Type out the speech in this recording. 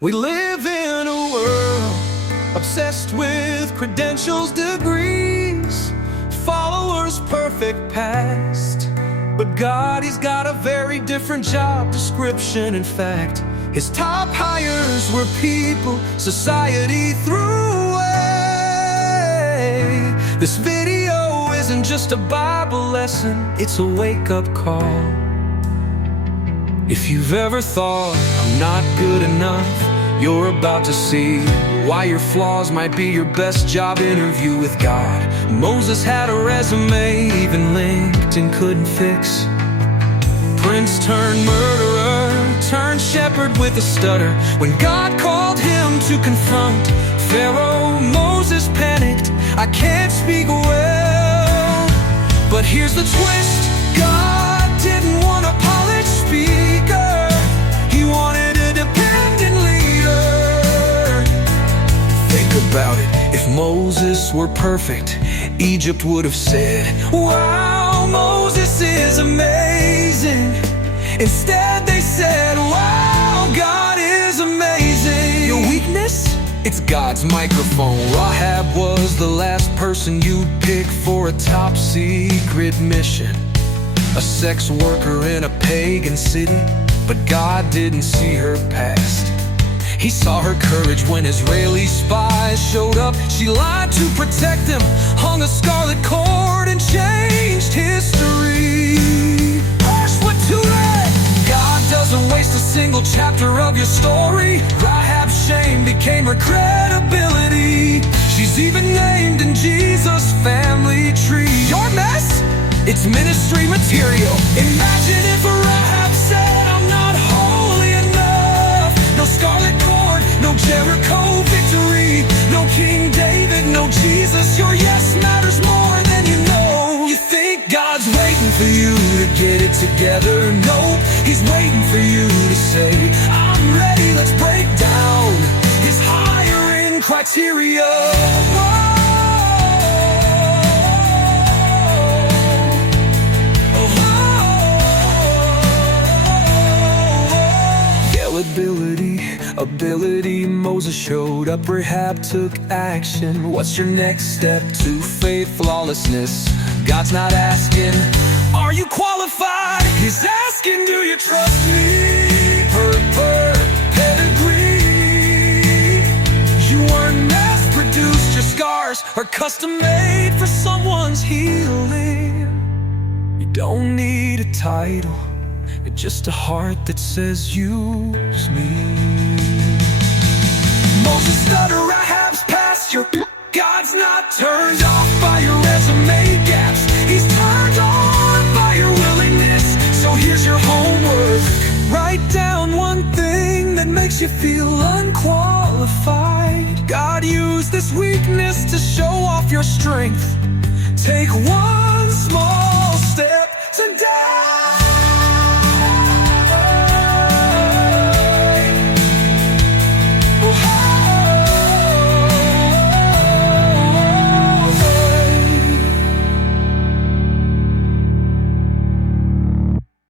We live in a world obsessed with credentials, degrees, followers, perfect past. But God, He's got a very different job description. In fact, His top hires were people society threw away. This video isn't just a Bible lesson, it's a wake-up call. If you've ever thought, I'm not good enough, you're about to see why your flaws might be your best job interview with God. Moses had a resume even LinkedIn couldn't fix. Prince turned murderer, turned shepherd with a stutter. When God called him to confront Pharaoh, Moses panicked, I can't speak well. But here's the twist, God didn't want a polished speaker, He wanted a dependent leader. Think about it, if Moses were perfect, Egypt would have said, wow, Moses is amazing. Instead they said, wow, God is amazing. Your weakness? It's God's microphone. Rahab was the last person you'd pick for a top secret mission. A sex worker in a pagan city, but God didn't see her past. He saw her courage when Israeli spies showed up. She lied to protect them, hung a scarlet cord and changed history. Hush, what too late? God doesn't waste a single chapter of your story. Rahab's shame became her credibility. She's even named in Jesus' family tree. Your mess? It's ministry material. Imagine if Rahab said, I'm not holy enough. No scarlet cord, no Jericho victory, no King David, no Jesus. Your yes matters more than you know. You think God's waiting for you to get it together? Nope, He's waiting for you to say, I'm ready, let's break down His hiring criteria. Ability, Moses showed up, Rahab took action. What's your next step to faith? Flawlessness. God's not asking, are you qualified? He's asking, do you trust me? Pedigree. You weren't mass-produced, your scars are custom-made for someone's healing. You don't need a title, just a heart that says, use me. Moses stuttered, Rahab's past your God's not turned off by your resume gaps. He's turned on by your willingness. So here's your homework. Write down one thing that makes you feel unqualified. God used this weakness to show off your strength. Take one small